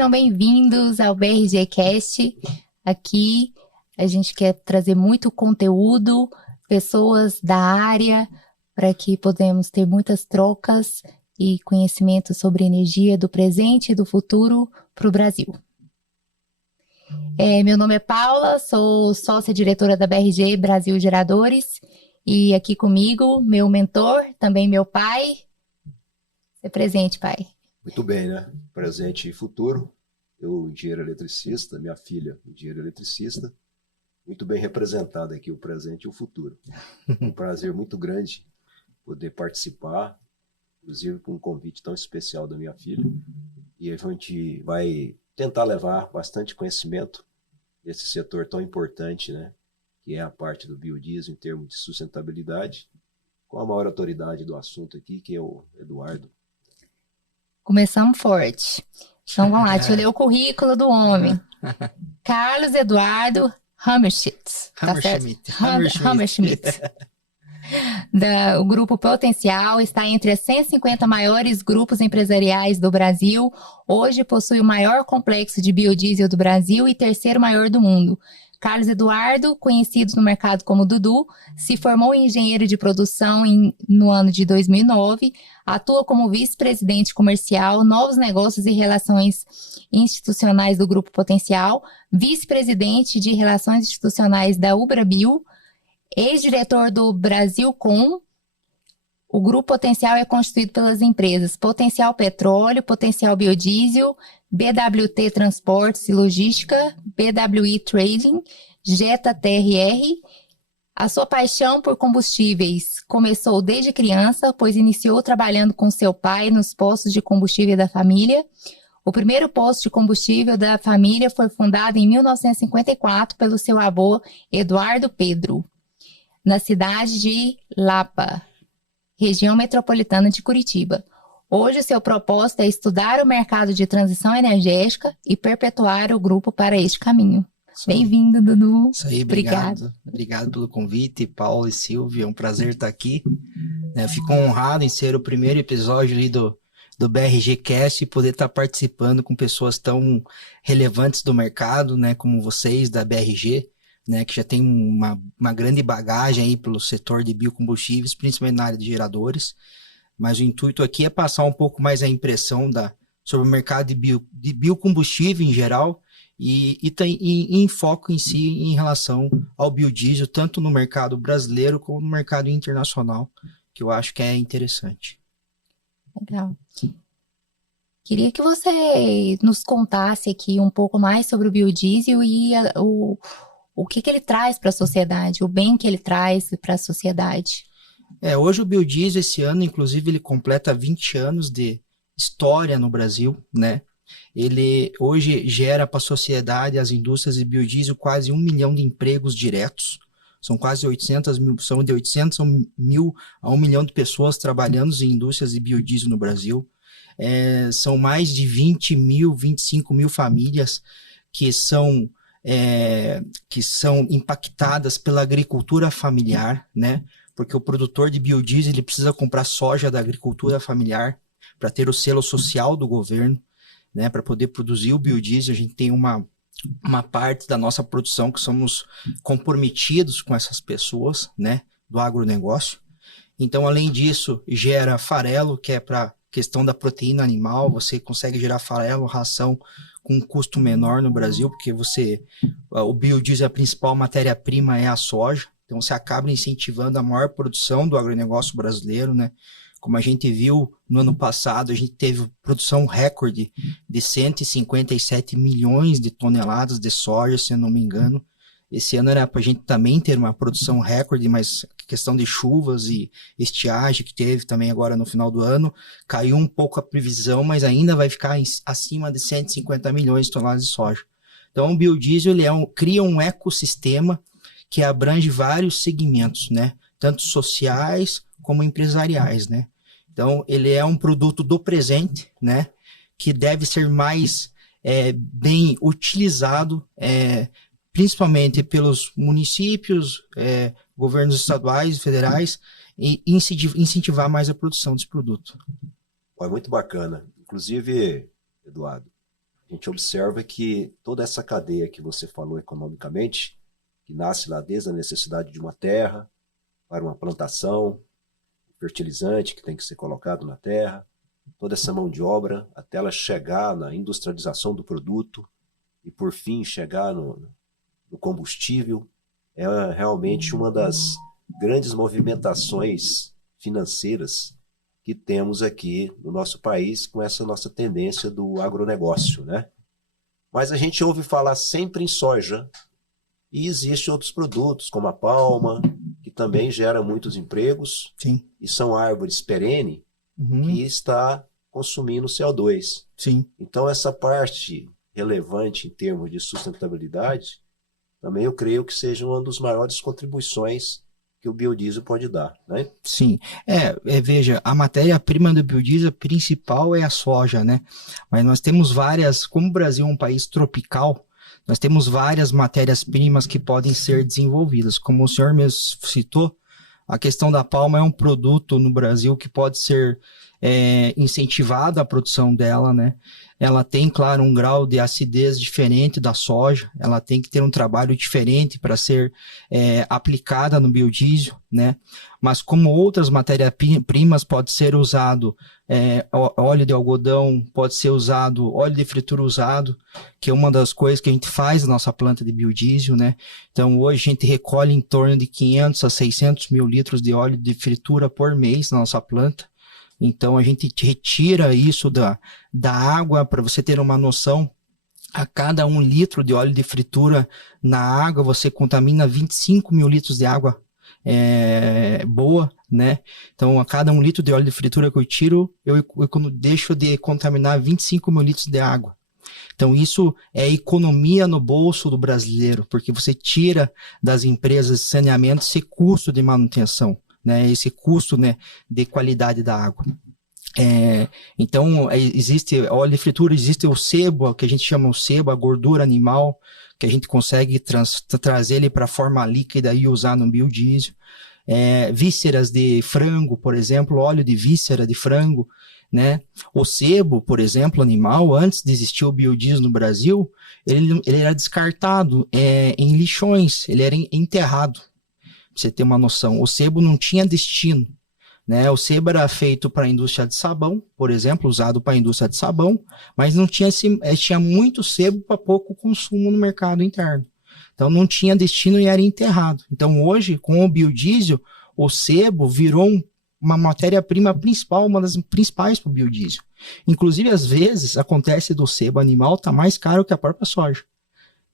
Sejam bem-vindos ao BRG Cast. Aqui a gente quer trazer muito conteúdo, pessoas da área, para que podemos ter muitas trocas e conhecimento sobre energia do presente e do futuro para o Brasil. Meu nome é Paula, sou sócia-diretora da BRG Brasil Geradores, e aqui comigo, meu mentor, também meu pai. Se presente, pai. Muito bem, né? Presente e futuro. Eu, engenheiro eletricista, minha filha, engenheiro eletricista. Muito bem representado aqui o presente e o futuro. Um prazer muito grande poder participar, inclusive com um convite tão especial da minha filha. E a gente vai tentar levar bastante conhecimento desse setor tão importante, né? Que é a parte do biodiesel em termos de sustentabilidade, com a maior autoridade do assunto aqui, que é o Eduardo. Começamos forte. Então vamos lá, deixa eu ler o currículo do homem. Carlos Eduardo Hammerschmidt. Tá certo? Hammerschmidt. O Grupo Potencial está entre as 150 maiores grupos empresariais do Brasil. Hoje possui o maior complexo de biodiesel do Brasil e terceiro maior do mundo. Carlos Eduardo, conhecido no mercado como Dudu, se formou em engenheiro de produção no ano de 2009, atua como vice-presidente comercial, novos negócios e relações institucionais do Grupo Potencial, vice-presidente de relações institucionais da Ubrabio, ex-diretor do Brasilcom. O Grupo Potencial é constituído pelas empresas Potencial Petróleo, Potencial Biodiesel, BWT Transportes e Logística, BWI Trading, Jetta TRR. A sua paixão por combustíveis começou desde criança, pois iniciou trabalhando com seu pai nos postos de combustível da família. O primeiro posto de combustível da família foi fundado em 1954 pelo seu avô Eduardo Pedro, na cidade de Lapa, região metropolitana de Curitiba. Hoje, o seu propósito é estudar o mercado de transição energética e perpetuar o grupo para este caminho. Bem-vindo, Dudu. Isso aí, obrigado. Obrigado pelo convite, Paulo e Silvia. É um prazer estar aqui. Eu fico honrado em ser o primeiro episódio ali do BRG Cast e poder estar participando com pessoas tão relevantes do mercado, né, como vocês, da BRG, né, que já tem uma grande bagagem aí pelo setor de biocombustíveis, principalmente na área de geradores. Mas o intuito aqui é passar um pouco mais a impressão sobre o mercado de biocombustível em geral e em foco em si em relação ao biodiesel, tanto no mercado brasileiro como no mercado internacional, que eu acho que é interessante. Legal. Queria que você nos contasse aqui um pouco mais sobre o biodiesel e o que ele traz para a sociedade, o bem que ele traz para a sociedade. Hoje o biodiesel, esse ano, inclusive, ele completa 20 anos de história no Brasil, né? Ele hoje gera para a sociedade, as indústrias de biodiesel, quase 1 milhão de empregos diretos. São quase 800 mil a 1 milhão de pessoas trabalhando em indústrias de biodiesel no Brasil. São mais de 20 mil, 25 mil famílias que são impactadas pela agricultura familiar, né? Porque o produtor de biodiesel ele precisa comprar soja da agricultura familiar para ter o selo social do governo, né? Para poder produzir o biodiesel, a gente tem uma parte da nossa produção que somos comprometidos com essas pessoas, né? Do agronegócio. Então, além disso, gera farelo, que é para questão da proteína animal. Você consegue gerar farelo, ração com um custo menor no Brasil, porque o biodiesel, a principal matéria-prima é a soja. Então, você acaba incentivando a maior produção do agronegócio brasileiro, né? Como a gente viu no ano passado, a gente teve produção recorde de 157 milhões de toneladas de soja, se eu não me engano. Esse ano era para a gente também ter uma produção recorde, mas questão de chuvas e estiagem que teve também agora no final do ano, caiu um pouco a previsão, mas ainda vai ficar acima de 150 milhões de toneladas de soja. Então, o biodiesel cria um ecossistema que abrange vários segmentos, né? Tanto sociais como empresariais, né? Então, ele é um produto do presente, né? Que deve ser mais bem utilizado, principalmente pelos municípios, governos estaduais e federais, e incentivar mais a produção desse produto. Muito bacana. Inclusive, Eduardo, a gente observa que toda essa cadeia que você falou economicamente, que nasce lá desde a necessidade de uma terra para uma plantação, fertilizante que tem que ser colocado na terra, toda essa mão de obra até ela chegar na industrialização do produto e por fim chegar no combustível, é realmente uma das grandes movimentações financeiras que temos aqui no nosso país com essa nossa tendência do agronegócio, né? Mas a gente ouve falar sempre em soja e existem outros produtos como a palma, que também gera muitos empregos. Sim. E são árvores perene que está consumindo CO2. Sim. Então essa parte relevante em termos de sustentabilidade, também eu creio que seja uma das maiores contribuições que o biodiesel pode dar, né? Sim, veja, a matéria-prima do biodiesel principal é a soja, né? Mas nós temos várias, como o Brasil é um país tropical, nós temos várias matérias-primas que podem ser desenvolvidas. Como o senhor mesmo citou, a questão da palma é um produto no Brasil que pode ser incentivada a produção dela, né? Ela tem, claro, um grau de acidez diferente da soja, ela tem que ter um trabalho diferente para ser aplicada no biodiesel, né? Mas como outras matérias-primas, pode ser usado óleo de algodão, pode ser usado óleo de fritura usado, que é uma das coisas que a gente faz na nossa planta de biodiesel, né? Então, hoje a gente recolhe em torno de 500 a 600 mil litros de óleo de fritura por mês na nossa planta. Então, a gente retira isso da água, para você ter uma noção, a cada 1 litro de óleo de fritura na água, você contamina 25 mil litros de água boa, né? Então, a cada 1 litro de óleo de fritura que eu tiro, eu deixo de contaminar 25 mil litros de água. Então, isso é economia no bolso do brasileiro, porque você tira das empresas de saneamento esse custo de manutenção, né, esse custo, né, de qualidade da água. Então, existe óleo de fritura, existe o sebo, que a gente chama o sebo, a gordura animal, que a gente consegue trazer ele para forma líquida e usar no biodiesel. Vísceras de frango, por exemplo, óleo de víscera de frango, né? O sebo, por exemplo, animal, antes de existir o biodiesel no Brasil, ele era descartado em lixões, ele era enterrado. Pra você ter uma noção, o sebo não tinha destino, né? O sebo era feito para a indústria de sabão, por exemplo, usado para a indústria de sabão, mas não tinha tinha muito sebo para pouco consumo no mercado interno. Então não tinha destino e era enterrado. Então hoje, com o biodiesel, o sebo virou uma matéria-prima principal, uma das principais para o biodiesel. Inclusive, às vezes, acontece do sebo animal estar mais caro que a própria soja.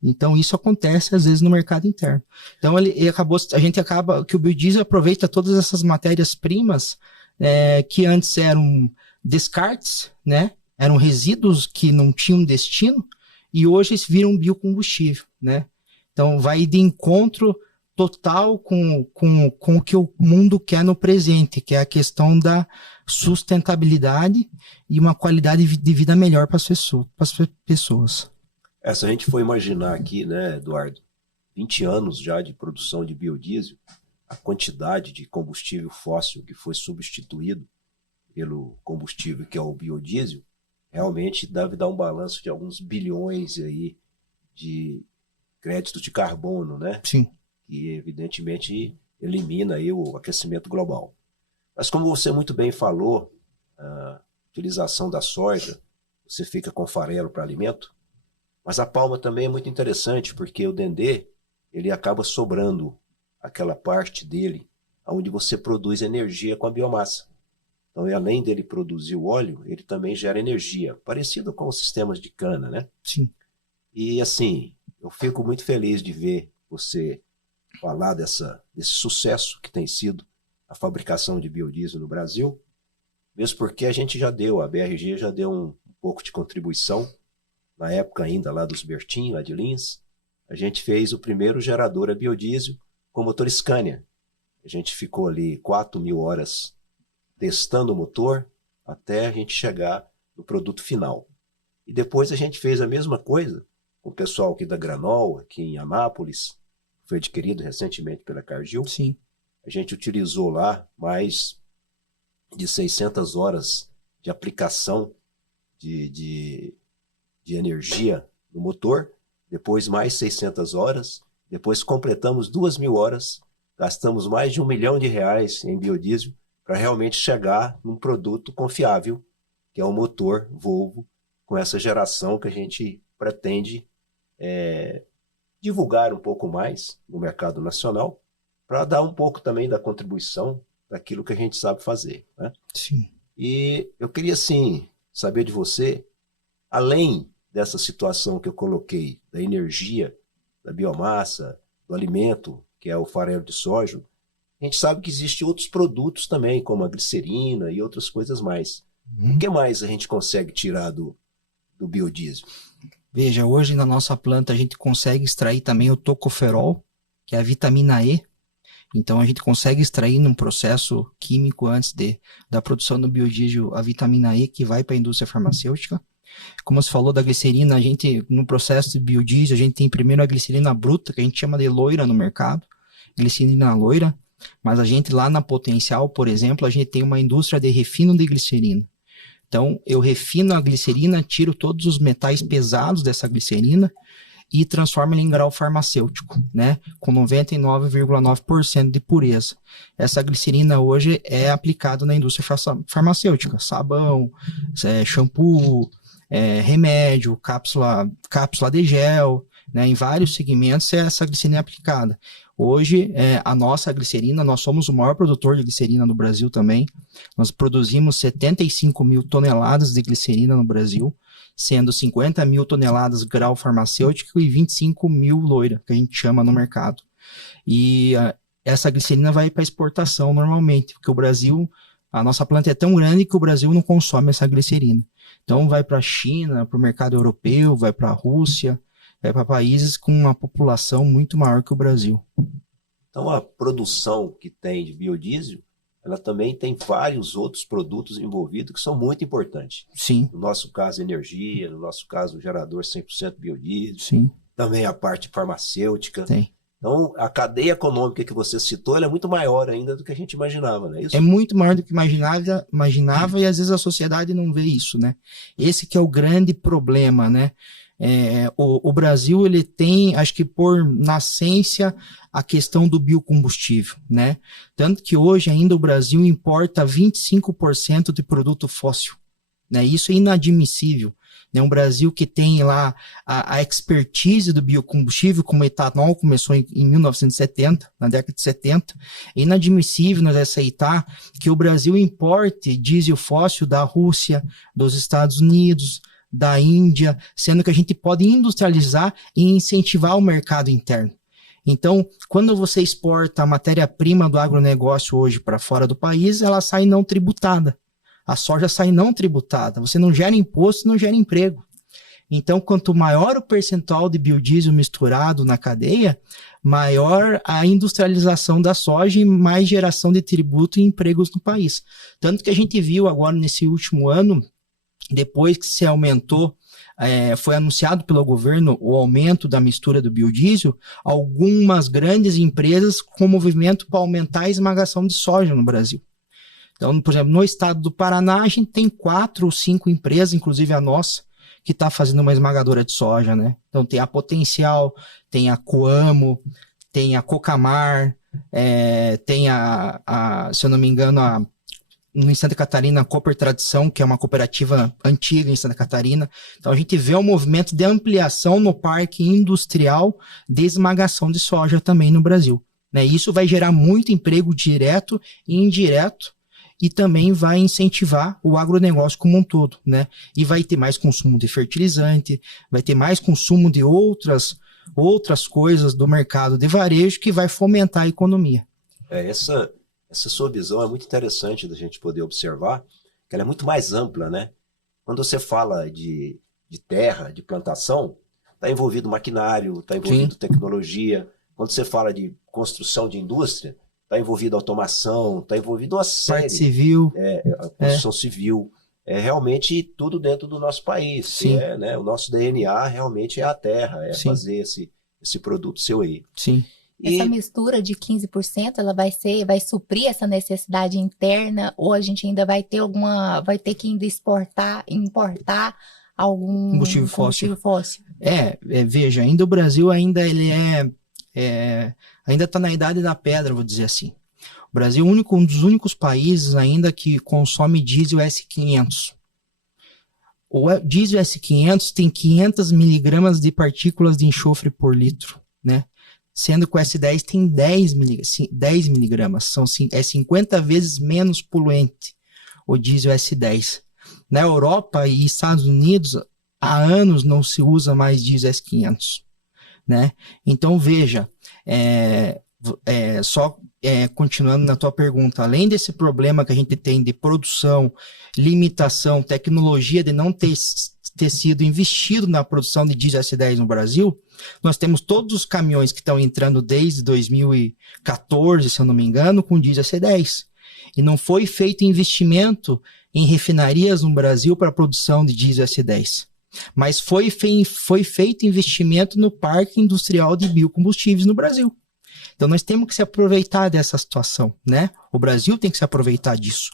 Então, isso acontece, às vezes, no mercado interno. Então, que o biodiesel aproveita todas essas matérias-primas que antes eram descartes, né? Eram resíduos que não tinham destino, e hoje eles viram biocombustível, né? Então, vai de encontro total com o que o mundo quer no presente, que é a questão da sustentabilidade e uma qualidade de vida melhor para as pessoas. Se a gente for imaginar aqui, né, Eduardo, 20 anos já de produção de biodiesel, a quantidade de combustível fóssil que foi substituído pelo combustível que é o biodiesel, realmente deve dar um balanço de alguns bilhões aí de créditos de carbono, né? Sim. E evidentemente elimina aí o aquecimento global. Mas como você muito bem falou, a utilização da soja, você fica com farelo para alimento, mas a palma também é muito interessante, porque o dendê, ele acaba sobrando aquela parte dele onde você produz energia com a biomassa. Então, além dele produzir o óleo, ele também gera energia, parecido com os sistemas de cana, né? Sim. E assim, eu fico muito feliz de ver você falar desse sucesso que tem sido a fabricação de biodiesel no Brasil, mesmo porque a BRG já deu um pouco de contribuição. Na época ainda lá dos Bertin, lá de Lins, a gente fez o primeiro gerador a biodiesel com motor Scania. A gente ficou ali 4.000 horas testando o motor até a gente chegar no produto final. E depois a gente fez a mesma coisa com o pessoal aqui da Granol, aqui em Anápolis, foi adquirido recentemente pela Cargill. Sim. A gente utilizou lá mais de 600 horas de aplicação de de energia no motor, depois mais 600 horas, depois completamos 2.000 horas, gastamos mais de R$1 milhão em biodiesel para realmente chegar num produto confiável, que é o motor Volvo, com essa geração que a gente pretende divulgar um pouco mais no mercado nacional, para dar um pouco também da contribuição daquilo que a gente sabe fazer, né? Sim. E eu queria, sim, saber de você, além dessa situação que eu coloquei, da energia, da biomassa, do alimento, que é o farelo de soja, a gente sabe que existem outros produtos também, como a glicerina e outras coisas mais. O que mais a gente consegue tirar do biodiesel? Veja, hoje na nossa planta a gente consegue extrair também o tocoferol, que é a vitamina E. Então a gente consegue extrair num processo químico antes da produção do biodiesel a vitamina E, que vai para a indústria farmacêutica. Como você falou da glicerina, a gente no processo de biodiesel a gente tem primeiro a glicerina bruta, que a gente chama de loira no mercado, glicerina loira, mas a gente lá na Potencial, por exemplo, a gente tem uma indústria de refino de glicerina. Então eu refino a glicerina, tiro todos os metais pesados dessa glicerina e transforma ele em grau farmacêutico, né, com 99,9% de pureza. Essa glicerina hoje é aplicada na indústria farmacêutica, sabão, shampoo, remédio, cápsula de gel, né, em vários segmentos essa glicerina é aplicada. Hoje, a nossa glicerina, nós somos o maior produtor de glicerina no Brasil também. Nós produzimos 75 mil toneladas de glicerina no Brasil, sendo 50 mil toneladas grau farmacêutico e 25 mil loira, que a gente chama no mercado. E essa glicerina vai para exportação normalmente, porque o Brasil, a nossa planta é tão grande que o Brasil não consome essa glicerina. Então vai para a China, para o mercado europeu, vai para a Rússia, vai para países com uma população muito maior que o Brasil. Então a produção que tem de biodiesel, ela também tem vários outros produtos envolvidos que são muito importantes. Sim. No nosso caso, energia, no nosso caso, o gerador 100% biodiesel. Sim. Também a parte farmacêutica. Tem. Então, a cadeia econômica que você citou, ela é muito maior ainda do que a gente imaginava, não é isso? É muito maior do que imaginava e às vezes a sociedade não vê isso, né? Esse que é o grande problema, né? O Brasil, ele tem, acho que por nascência, a questão do biocombustível, né? Tanto que hoje ainda o Brasil importa 25% de produto fóssil, né? Isso é inadmissível, né? Um Brasil que tem lá a expertise do biocombustível, como o etanol começou em 1970, na década de 70, é inadmissível nós aceitar que o Brasil importe diesel fóssil da Rússia, dos Estados Unidos, da Índia, sendo que a gente pode industrializar e incentivar o mercado interno. Então, quando você exporta a matéria-prima do agronegócio hoje para fora do país, ela sai não tributada. A soja sai não tributada. Você não gera imposto, não gera emprego. Então, quanto maior o percentual de biodiesel misturado na cadeia, maior a industrialização da soja e mais geração de tributo e empregos no país. Tanto que a gente viu agora nesse último ano, depois que se aumentou, foi anunciado pelo governo o aumento da mistura do biodiesel, algumas grandes empresas com movimento para aumentar a esmagação de soja no Brasil. Então, por exemplo, no estado do Paraná, a gente tem 4 ou 5 empresas, inclusive a nossa, que está fazendo uma esmagadora de soja, né? Então tem a Potencial, tem a Coamo, tem a Cocamar, tem se eu não me engano, em Santa Catarina, a Cooper Tradição, que é uma cooperativa antiga em Santa Catarina. Então a gente vê um movimento de ampliação no parque industrial de esmagação de soja também no Brasil, né? Isso vai gerar muito emprego direto e indireto e também vai incentivar o agronegócio como um todo, né? E vai ter mais consumo de fertilizante, vai ter mais consumo de outras coisas do mercado de varejo que vai fomentar a economia. Essa sua visão é muito interessante da gente poder observar, que ela é muito mais ampla, né? Quando você fala de terra, de plantação, está envolvido maquinário, está envolvido Sim. tecnologia. Quando você fala de construção de indústria, está envolvido automação, está envolvido uma série. Parte civil. A construção civil. É realmente tudo dentro do nosso país. Sim. Né? O nosso DNA realmente é a terra, Sim. fazer esse produto seu aí. Sim. Essa mistura de 15%, ela vai suprir essa necessidade interna, ou a gente ainda vai ter que ainda importar algum combustível fóssil. Veja, ainda o Brasil ainda ainda está na idade da pedra, vou dizer assim. O Brasil é um dos únicos países ainda que consome diesel S500. O diesel S500 tem 500 miligramas de partículas de enxofre por litro, né? Sendo que o S10 tem 10 miligramas, é 50 vezes menos poluente o diesel S10. Na Europa e Estados Unidos, há anos não se usa mais diesel S500, né? Então, veja, continuando na tua pergunta, além desse problema que a gente tem de produção, limitação, tecnologia de não ter sido investido na produção de diesel S10 no Brasil, nós temos todos os caminhões que estão entrando desde 2014, se eu não me engano, com diesel S10. E não foi feito investimento em refinarias no Brasil para a produção de diesel S10. Mas foi feito investimento no parque industrial de biocombustíveis no Brasil. Então, nós temos que se aproveitar dessa situação, né? O Brasil tem que se aproveitar disso.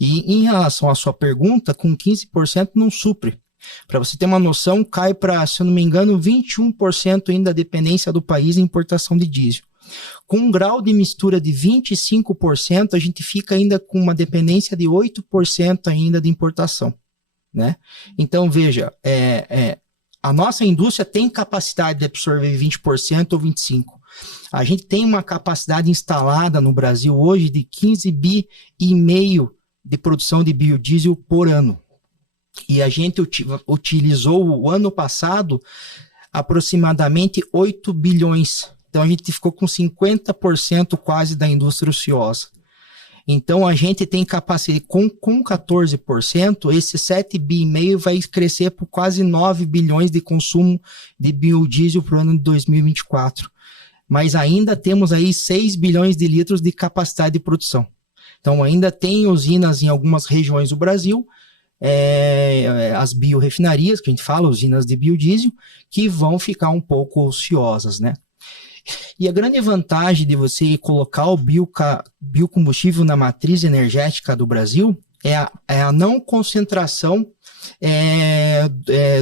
E em relação à sua pergunta, com 15% não supre. Para você ter uma noção, cai para, se eu não me engano, 21% ainda a dependência do país em importação de diesel. Com um grau de mistura de 25%, a gente fica ainda com uma dependência de 8% ainda de importação, né? Então, veja, a nossa indústria tem capacidade de absorver 20% ou 25%. A gente tem uma capacidade instalada no Brasil hoje de 15,5 bi de produção de biodiesel por ano. E a gente utilizou o ano passado aproximadamente 8 bilhões. Então a gente ficou com 50% quase da indústria ociosa. Então a gente tem capacidade, com 14%, esse 7,5 bi vai crescer por quase 9 bilhões de consumo de biodiesel para o ano de 2024. Mas ainda temos aí 6 bilhões de litros de capacidade de produção. Então ainda tem usinas em algumas regiões do Brasil, as biorefinarias, que a gente fala, usinas de biodiesel, que vão ficar um pouco ociosas, né? E a grande vantagem de você colocar o biocombustível na matriz energética do Brasil é a não concentração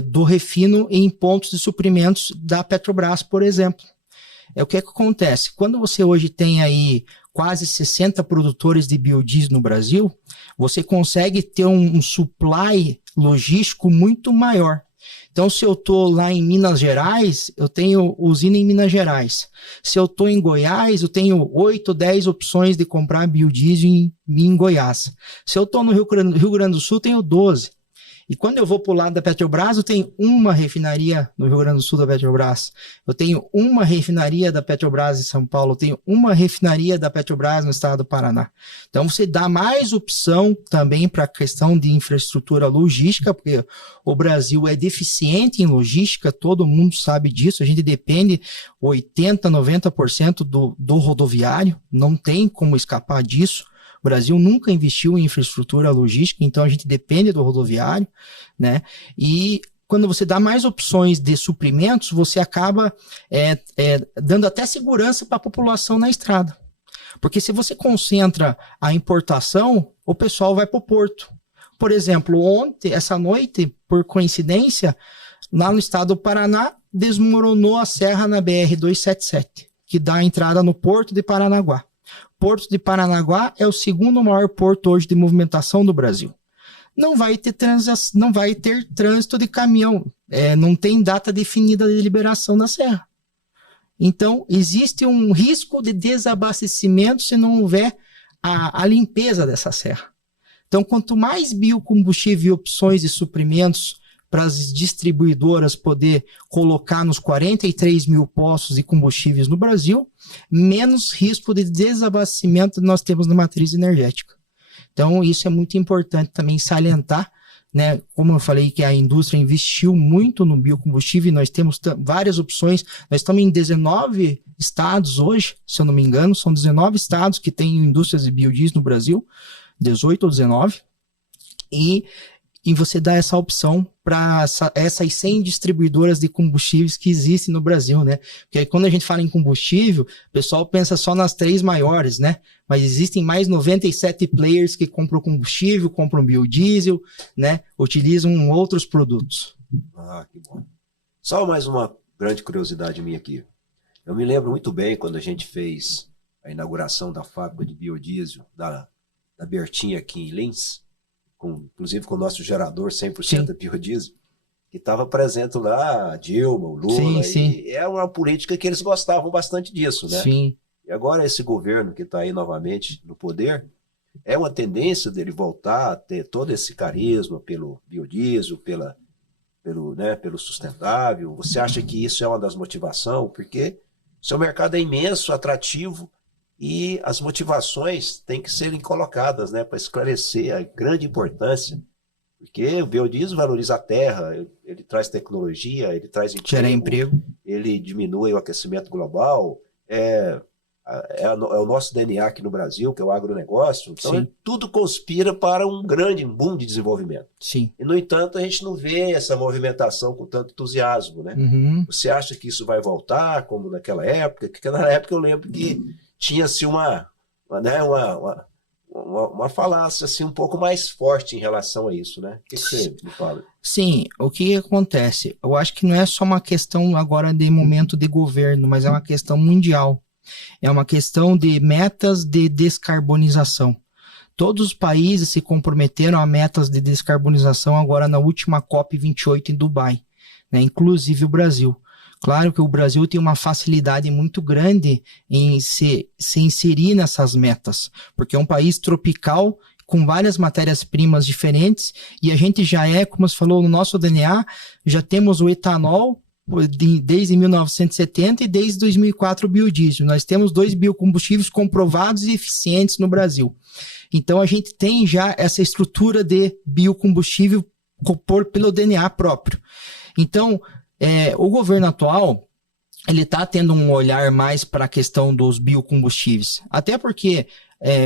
do refino em pontos de suprimentos da Petrobras, por exemplo. O que acontece? Quando você hoje tem aí quase 60 produtores de biodiesel no Brasil, você consegue ter um supply logístico muito maior. Então, se eu estou lá em Minas Gerais, eu tenho usina em Minas Gerais. Se eu estou em Goiás, eu tenho 8, 10 opções de comprar biodiesel em Goiás. Se eu estou no Rio Grande do Sul, eu tenho 12. E quando eu vou para o lado da Petrobras, eu tenho uma refinaria no Rio Grande do Sul da Petrobras. Eu tenho uma refinaria da Petrobras em São Paulo. Eu tenho uma refinaria da Petrobras no estado do Paraná. Então, você dá mais opção também para a questão de infraestrutura logística, porque o Brasil é deficiente em logística, todo mundo sabe disso. A gente depende 80%, 90% do rodoviário, não tem como escapar disso. O Brasil nunca investiu em infraestrutura logística, então a gente depende do rodoviário, né? E quando você dá mais opções de suprimentos, você acaba dando até segurança para a população na estrada. Porque se você concentra a importação, o pessoal vai para o porto. Por exemplo, essa noite, por coincidência, lá no estado do Paraná, desmoronou a serra na BR-277, que dá a entrada no Porto de Paranaguá. Porto de Paranaguá é o segundo maior porto hoje de movimentação do Brasil. Não vai ter trânsito de caminhão, não tem data definida de liberação da serra. Então, existe um risco de desabastecimento se não houver a limpeza dessa serra. Então, quanto mais biocombustível e opções de suprimentos para as distribuidoras poder colocar nos 43 mil postos de combustíveis no Brasil, menos risco de desabastecimento nós temos na matriz energética. Então, isso é muito importante também salientar, né? Como eu falei que a indústria investiu muito no biocombustível e nós temos várias opções. Nós estamos em 19 estados hoje, se eu não me engano, são 19 estados que têm indústrias de biodiesel no Brasil, 18 ou 19, e você dá essa opção para essas 100 distribuidoras de combustíveis que existem no Brasil, né? Porque quando a gente fala em combustível, o pessoal pensa só nas 3 maiores, né? Mas existem mais 97 players que compram combustível, compram biodiesel, né? Utilizam outros produtos. Ah, que bom. Só mais uma grande curiosidade minha aqui. Eu me lembro muito bem quando a gente fez a inauguração da fábrica de biodiesel da Bertin aqui em Lins, inclusive com o nosso gerador 100% de biodiesel, que estava presente lá, a Dilma, o Lula, e é uma política que eles gostavam bastante disso, né? Sim. E agora esse governo que está aí novamente no poder, é uma tendência dele voltar a ter todo esse carisma pelo biodiesel, pelo sustentável. Você acha que isso é uma das motivações? Porque o seu mercado é imenso, atrativo, e as motivações têm que serem colocadas, né, para esclarecer a grande importância. Porque o biodiesel valoriza a terra, ele traz tecnologia, ele traz emprego, ele diminui o aquecimento global, é o nosso DNA aqui no Brasil, que é o agronegócio. Então, tudo conspira para um grande boom de desenvolvimento. Sim. E, no entanto, a gente não vê essa movimentação com tanto entusiasmo, né? Uhum. Você acha que isso vai voltar, como naquela época? Porque naquela época eu lembro que tinha-se uma falácia assim, um pouco mais forte em relação a isso, né? O que você me fala? Sim, o que acontece? Eu acho que não é só uma questão agora de momento de governo, mas é uma questão mundial. É uma questão de metas de descarbonização. Todos os países se comprometeram a metas de descarbonização agora na última COP28 em Dubai, né? Inclusive o Brasil. Claro que o Brasil tem uma facilidade muito grande em se inserir nessas metas, porque é um país tropical com várias matérias-primas diferentes e a gente já como você falou, no nosso DNA, já temos o etanol desde 1970 e desde 2004 o biodiesel. Nós temos 2 biocombustíveis comprovados e eficientes no Brasil. Então a gente tem já essa estrutura de biocombustível pelo DNA próprio. Então, o governo atual, ele está tendo um olhar mais para a questão dos biocombustíveis. Até porque,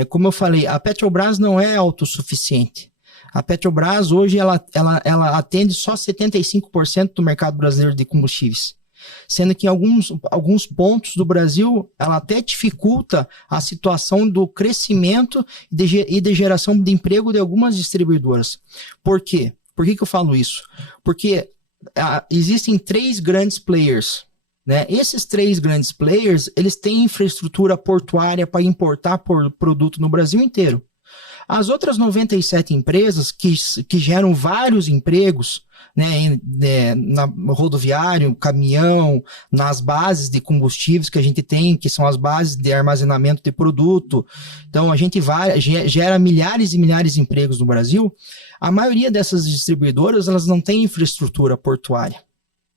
como eu falei, a Petrobras não é autossuficiente. A Petrobras hoje ela atende só 75% do mercado brasileiro de combustíveis, sendo que em alguns pontos do Brasil ela até dificulta a situação do crescimento e de geração de emprego de algumas distribuidoras. Por quê? Por que eu falo isso? Porque existem 3 grandes players, né? Esses 3 grandes players, eles têm infraestrutura portuária para importar produto no Brasil inteiro. As outras 97 empresas que geram vários empregos, né, na rodoviário, caminhão, nas bases de combustíveis que a gente tem, que são as bases de armazenamento de produto. Então, a gente gera milhares e milhares de empregos no Brasil. A maioria dessas distribuidoras, elas não têm infraestrutura portuária,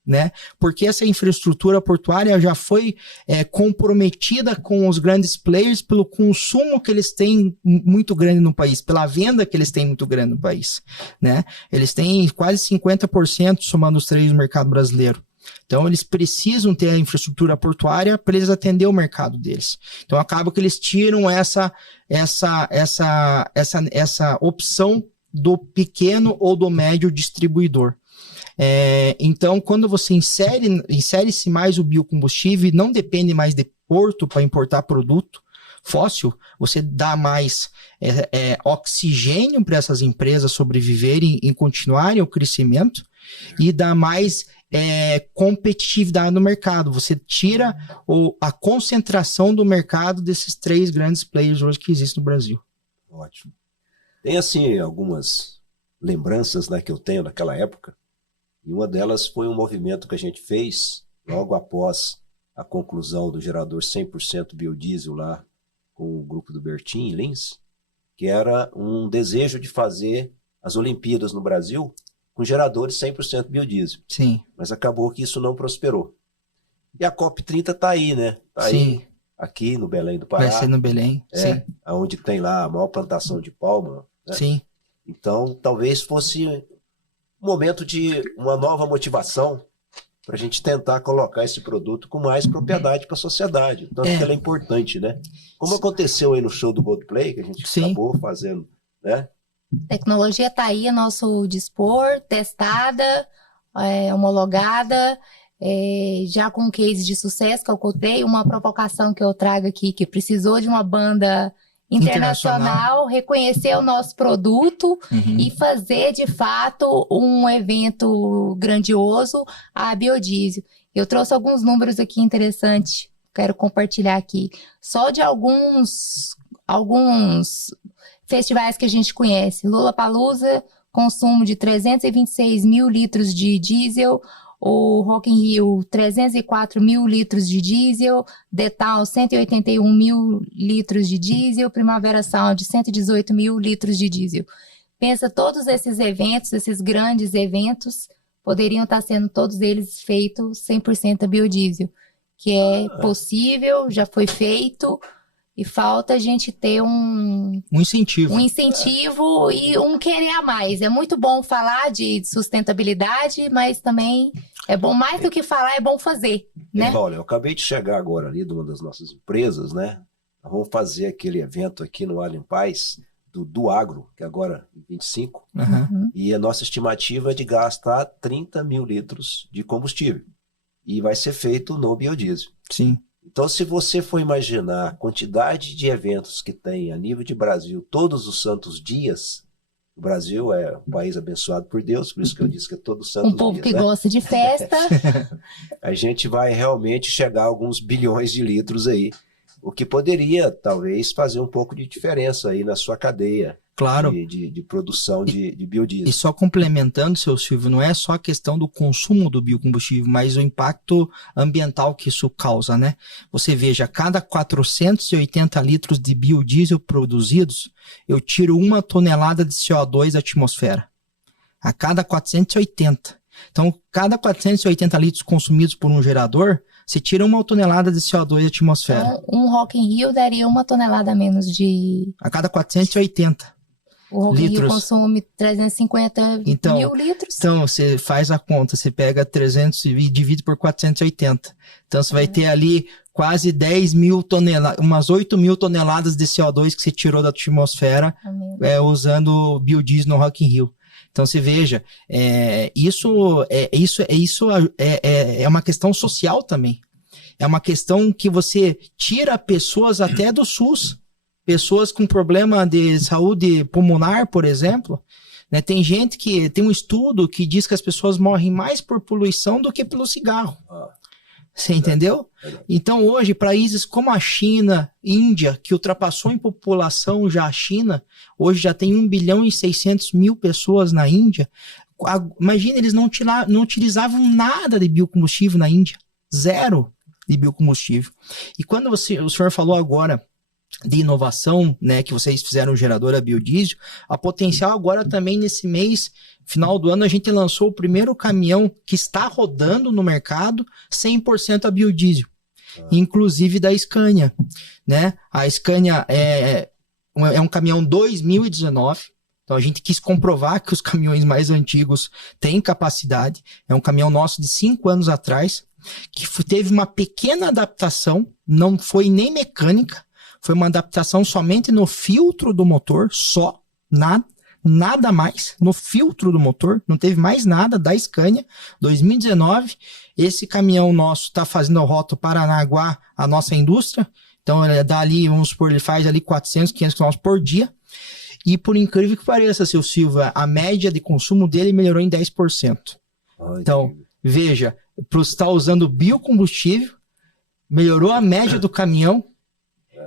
né? Porque essa infraestrutura portuária já foi comprometida com os grandes players pelo consumo que eles têm muito grande no país, pela venda que eles têm muito grande no país, né? Eles têm quase 50% somando os 3 do mercado brasileiro. Então, eles precisam ter a infraestrutura portuária para eles atender o mercado deles. Então, acaba que eles tiram essa opção do pequeno ou do médio distribuidor. Então, quando você insere-se mais o biocombustível e não depende mais de porto para importar produto fóssil, você dá mais oxigênio para essas empresas sobreviverem e continuarem o crescimento e dá mais competitividade no mercado. Você tira a concentração do mercado desses 3 grandes players hoje que existem no Brasil. Ótimo. Tem, assim, algumas lembranças, né, que eu tenho daquela época. E uma delas foi um movimento que a gente fez logo após a conclusão do gerador 100% biodiesel lá com o grupo do Bertin, em Lins, que era um desejo de fazer as Olimpíadas no Brasil com geradores 100% biodiesel. Sim. Mas acabou que isso não prosperou. E a COP30 está aí, né? Está aí, aqui no Belém do Pará. Vai ser no Belém, sim. Onde tem lá a maior plantação de palma. Né? Sim. Então, talvez fosse um momento de uma nova motivação para a gente tentar colocar esse produto com mais propriedade para a sociedade. Tanto que ela é importante, né? Como aconteceu aí no show do Coldplay, que a gente acabou fazendo, né? Tecnologia está aí a nosso dispor, testada, homologada, já com um case de sucesso que eu contei, uma provocação que eu trago aqui, que precisou de uma banda internacional, reconhecer o nosso produto e fazer, de fato, um evento grandioso, a biodiesel. Eu trouxe alguns números aqui interessantes, quero compartilhar aqui. Só de alguns festivais que a gente conhece. Lollapalooza, consumo de 326 mil litros de diesel. O Rock in Rio, 304 mil litros de diesel. Detal, 181 mil litros de diesel. Primavera Sound, 118 mil litros de diesel. Pensa, todos esses eventos, esses grandes eventos, poderiam estar sendo todos eles feitos 100% a biodiesel. Que é possível, já foi feito, e falta a gente ter um incentivo. Um incentivo e um querer a mais. É muito bom falar de sustentabilidade, mas também é bom, mais do que falar, é bom fazer, né? Olha, eu acabei de chegar agora ali de uma das nossas empresas, né? Vamos fazer aquele evento aqui no Allen Paz, do Agro, que agora em 25, e a nossa estimativa é de gastar 30 mil litros de combustível. E vai ser feito no biodiesel. Sim. Então, se você for imaginar a quantidade de eventos que tem a nível de Brasil todos os santos dias, o Brasil é um país abençoado por Deus, por isso que eu disse que é todos os santos dias. Um povo que gosta de festa. A gente vai realmente chegar a alguns bilhões de litros aí, o que poderia, talvez, fazer um pouco de diferença aí na sua cadeia. Claro. De produção de biodiesel. E só complementando, seu Silvio, não é só a questão do consumo do biocombustível, mas o impacto ambiental que isso causa, né? Você veja, a cada 480 litros de biodiesel produzidos, eu tiro 1 tonelada de CO2 da atmosfera. A cada 480. Então, cada 480 litros consumidos por um gerador, você tira 1 tonelada de CO2 da atmosfera. Então, um Rock in Rio daria 1 tonelada a menos de... A cada 480. O Rock in Rio consome 350 mil litros. Então, você faz a conta, você pega 300 e divide por 480. Então, você vai ter ali quase 10 mil toneladas, umas 8 mil toneladas de CO2 que você tirou da atmosfera usando biodiesel no Rock in Rio. Então, você veja, isso é uma questão social também. É uma questão que você tira pessoas até do SUS. Pessoas com problema de saúde pulmonar, por exemplo, né? Tem gente que tem um estudo que diz que as pessoas morrem mais por poluição do que pelo cigarro. Você entendeu? Então, hoje, países como a China, Índia, que ultrapassou em população já a China, hoje já tem 1 bilhão e 600 mil pessoas na Índia. Imagina, eles não utilizavam nada de biocombustível na Índia. 0 de biocombustível. E quando o senhor falou agora de inovação, né, que vocês fizeram o gerador a biodiesel, a Potencial agora também nesse mês, final do ano, a gente lançou o primeiro caminhão que está rodando no mercado 100% a biodiesel, inclusive da Scania, né? A Scania é um caminhão 2019, então a gente quis comprovar que os caminhões mais antigos têm capacidade, é um caminhão nosso de 5 anos atrás, que teve uma pequena adaptação, não foi nem mecânica, foi uma adaptação somente no filtro do motor, só, nada mais, no filtro do motor, não teve mais nada da Scania, 2019, esse caminhão nosso está fazendo a rota Paranaguá, a nossa indústria, então ele dá ali, vamos supor, ele faz ali 400, 500 km por dia, e por incrível que pareça, seu Silva, a média de consumo dele melhorou em 10%. Então, veja, para estar usando biocombustível, melhorou a média do caminhão,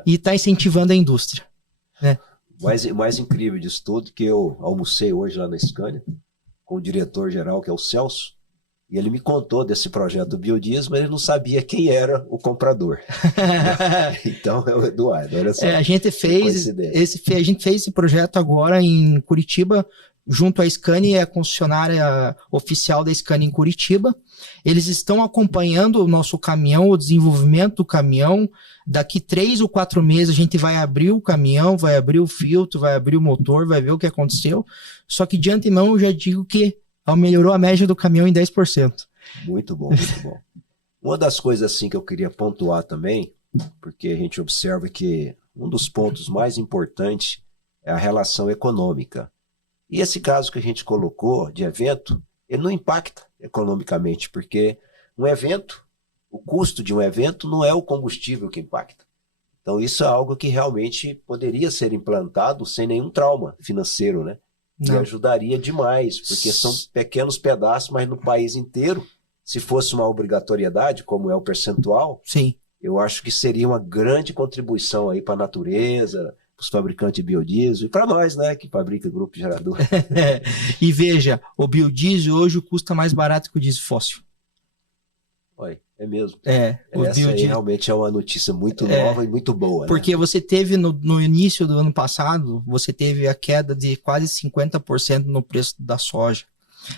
e está incentivando a indústria. Né? Mais incrível disso tudo que eu almocei hoje lá na Scania com o diretor-geral, que é o Celso, e ele me contou desse projeto do biodiesel, mas ele não sabia quem era o comprador. Então, é o Eduardo, olha só. A gente fez esse projeto agora em Curitiba, junto à Scania, a concessionária oficial da Scania em Curitiba. Eles estão acompanhando o nosso caminhão, o desenvolvimento do caminhão. Daqui 3 ou 4 meses a gente vai abrir o caminhão, vai abrir o filtro, vai abrir o motor, vai ver o que aconteceu. Só que de antemão eu já digo que melhorou a média do caminhão em 10%. Muito bom, muito bom. Uma das coisas assim que eu queria pontuar também, porque a gente observa que um dos pontos mais importantes é a relação econômica. E esse caso que a gente colocou de evento, ele não impacta economicamente, porque um evento, o custo de um evento não é o combustível que impacta. Então isso é algo que realmente poderia ser implantado sem nenhum trauma financeiro, né? E ajudaria demais, porque são pequenos pedaços, mas no país inteiro, se fosse uma obrigatoriedade, como é o percentual, sim, eu acho que seria uma grande contribuição aí para a natureza, para os fabricantes de biodiesel e para nós, né, que fabrica grupo gerador. E veja, o biodiesel hoje custa mais barato que o diesel fóssil. Olha, é mesmo. Essa aí realmente é uma notícia muito nova e muito boa. Porque, né? Você teve no início do ano passado, você teve a queda de quase 50% no preço da soja.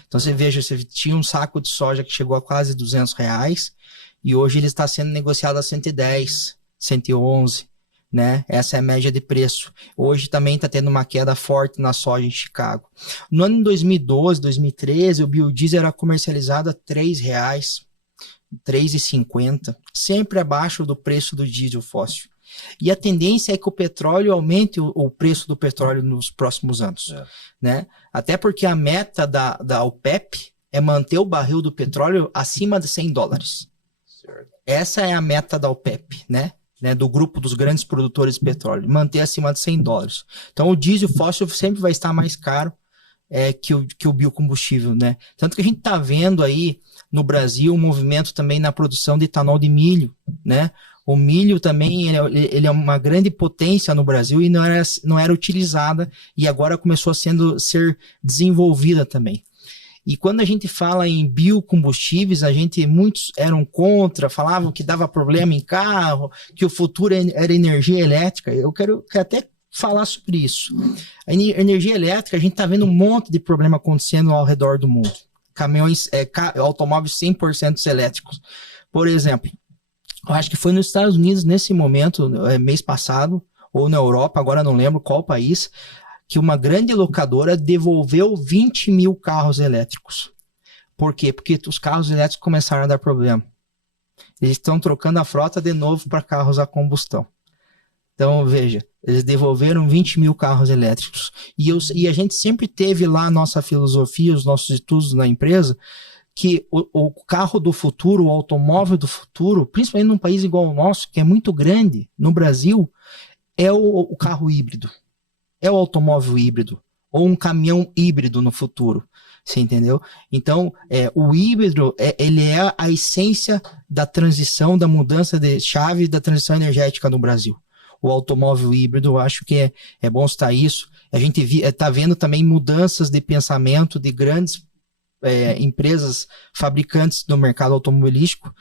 Então você veja, você tinha um saco de soja que chegou a quase R$200 e hoje ele está sendo negociado a 110, 111, né? Essa é a média de preço. Hoje também está tendo uma queda forte na soja em Chicago. No ano de 2012, 2013, o biodiesel era comercializado a R$3, R$3,50, sempre abaixo do preço do diesel fóssil. E a tendência é que o petróleo aumente o preço do petróleo nos próximos anos, né? Até porque a meta da OPEP é manter o barril do petróleo acima de $100. Certo. Essa é a meta da OPEP, né? Do grupo dos grandes produtores de petróleo, manter acima de $100. Então o diesel fóssil sempre vai estar mais caro que o biocombustível, né? Tanto que a gente está vendo aí no Brasil um movimento também na produção de etanol de milho, né? O milho também ele é uma grande potência no Brasil e não era utilizada e agora começou a ser desenvolvida também. E quando a gente fala em biocombustíveis, muitos eram contra, falavam que dava problema em carro, que o futuro era energia elétrica. Eu quero até falar sobre isso. A energia elétrica, a gente está vendo um monte de problema acontecendo ao redor do mundo. Caminhões, automóveis 100% elétricos. Por exemplo, eu acho que foi nos Estados Unidos, nesse momento, mês passado, ou na Europa, agora não lembro qual país, que uma grande locadora devolveu 20 mil carros elétricos. Por quê? Porque os carros elétricos começaram a dar problema. Eles estão trocando a frota de novo para carros a combustão. Então, veja, eles devolveram 20 mil carros elétricos. E a gente sempre teve lá a nossa filosofia, os nossos estudos na empresa, que o carro do futuro, o automóvel do futuro, principalmente num país igual ao nosso, que é muito grande, no Brasil, é o carro híbrido, é o automóvel híbrido, ou um caminhão híbrido no futuro, você entendeu? Então, o híbrido, ele é a essência da transição, da mudança de chave da transição energética no Brasil. O automóvel híbrido, eu acho que é bom citar isso. A gente está vendo também mudanças de pensamento de grandes empresas fabricantes do mercado automobilístico,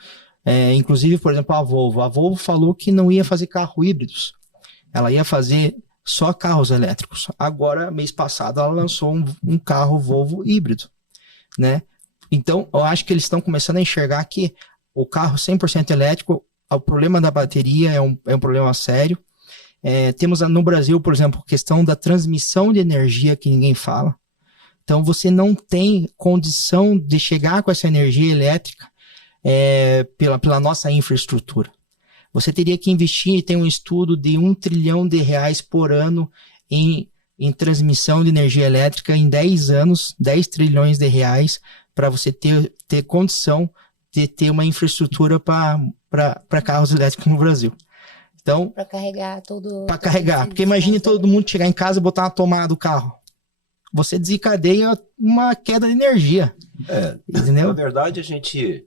inclusive, por exemplo, a Volvo. A Volvo falou que não ia fazer carros híbridos, ela ia fazer só carros elétricos. Agora, mês passado, ela lançou um carro Volvo híbrido, né? Então, eu acho que eles estão começando a enxergar que o carro 100% elétrico, o problema da bateria é um problema sério. Temos no Brasil, por exemplo, questão da transmissão de energia que ninguém fala. Então, você não tem condição de chegar com essa energia elétrica pela nossa infraestrutura. Você teria que investir, tem um estudo de R$1 trilhão por ano em transmissão de energia elétrica em 10 anos, 10 trilhões de reais, para você ter condição de ter uma infraestrutura para carros elétricos no Brasil. Então, para carregar todo. Para carregar, porque imagine todo mundo chegar em casa e botar uma tomada do carro. Você desencadeia uma queda de energia. Entendeu? Na verdade, a gente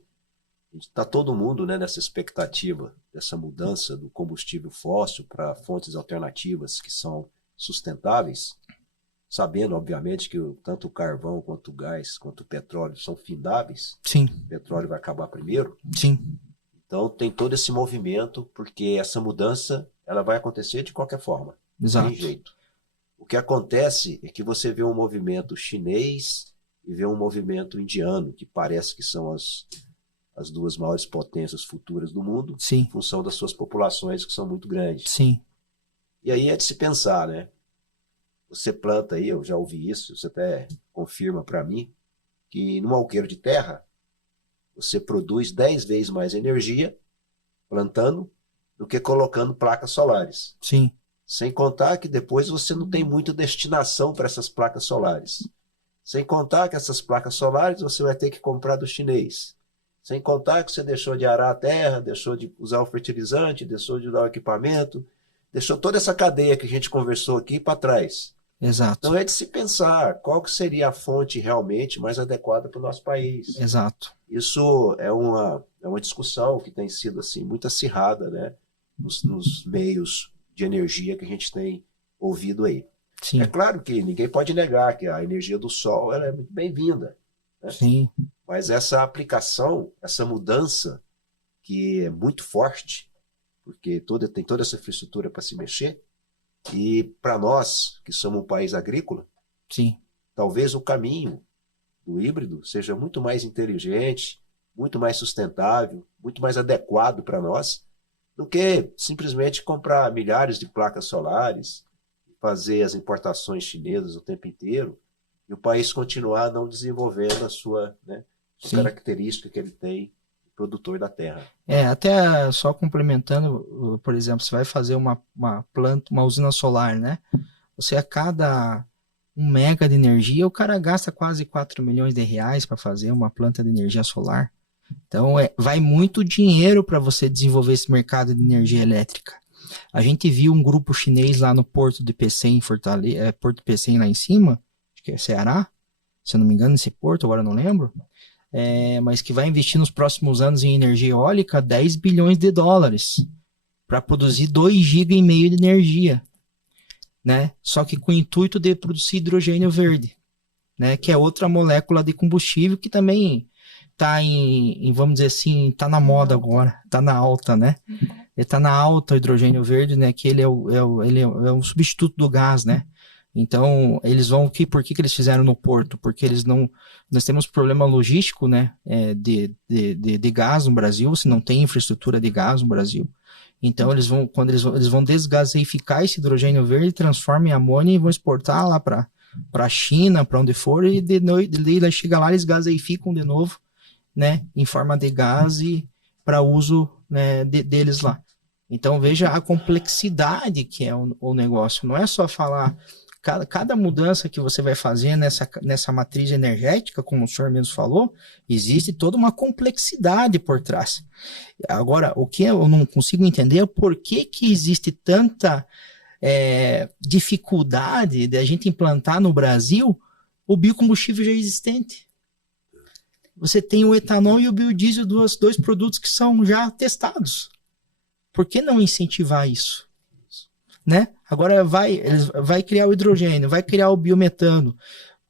está todo mundo, né, nessa expectativa dessa mudança do combustível fóssil para fontes alternativas que são sustentáveis, sabendo, obviamente, que tanto o carvão, quanto o gás, quanto o petróleo são findáveis. Sim. O petróleo vai acabar primeiro. Sim. Então, tem todo esse movimento, porque essa mudança ela vai acontecer de qualquer forma. Exato. Não tem jeito. O que acontece é que você vê um movimento chinês e vê um movimento indiano, que parece que são as duas maiores potências futuras do mundo, sim, em função das suas populações que são muito grandes. Sim. E aí é de se pensar, né? Você planta aí, eu já ouvi isso, você até confirma para mim, que num alqueiro de terra, você produz 10 vezes mais energia plantando do que colocando placas solares. Sim. Sem contar que depois você não tem muita destinação para essas placas solares. Sem contar que essas placas solares você vai ter que comprar do chinês. Sem contar que você deixou de arar a terra, deixou de usar o fertilizante, deixou de usar o equipamento. deixou toda essa cadeia que a gente conversou aqui para trás. Exato. Então é de se pensar qual que seria a fonte realmente mais adequada para o nosso país. Exato. Isso é uma discussão que tem sido assim, muito acirrada, né, nos meios de energia que a gente tem ouvido aí. Sim. É claro que ninguém pode negar que a energia do sol ela é muito bem-vinda, né? Sim. Mas essa aplicação, essa mudança, que é muito forte, porque tem toda essa infraestrutura para se mexer, e para nós, que somos um país agrícola, sim, talvez o caminho do híbrido seja muito mais inteligente, muito mais sustentável, muito mais adequado para nós, do que simplesmente comprar milhares de placas solares, fazer as importações chinesas o tempo inteiro, e o país continuar não desenvolvendo a sua, né, característica que ele tem, produtor da terra. Até só complementando, por exemplo, você vai fazer uma planta, uma usina solar, né? Você a cada 1 mega de energia, o cara gasta quase 4 milhões de reais para fazer uma planta de energia solar. Então, vai muito dinheiro para você desenvolver esse mercado de energia elétrica. A gente viu um grupo chinês lá no Porto de Pecém, Porto de Pecém lá em cima, acho que é Ceará, se eu não me engano, esse porto, agora eu não lembro, mas que vai investir nos próximos anos em energia eólica 10 bilhões de dólares para produzir 2,5 GB de energia, né? Só que com o intuito de produzir hidrogênio verde, né? Que é outra molécula de combustível que também está vamos dizer assim, está na moda agora, está na alta, né? Ele está na alta o hidrogênio verde, né? Que ele é um substituto do gás, né? Então, eles vão por que eles fizeram no Porto? Porque nós temos problema logístico, né, de gás no Brasil, se não tem infraestrutura de gás no Brasil. Então, quando eles vão desgaseificar esse hidrogênio verde, transformam em amônia e vão exportar lá para a China, para onde for, e daí chega lá, eles gaseificam de novo, né, em forma de gás e para uso, né, deles lá. Então, veja a complexidade que é o negócio. Não é só falar... Cada mudança que você vai fazer nessa matriz energética, como o senhor mesmo falou, existe toda uma complexidade por trás. Agora, o que eu não consigo entender é por que existe tanta dificuldade de a gente implantar no Brasil o biocombustível já existente. Você tem o etanol e o biodiesel, dois produtos que são já testados. Por que não incentivar isso? Né? Agora vai criar o hidrogênio, vai criar o biometano.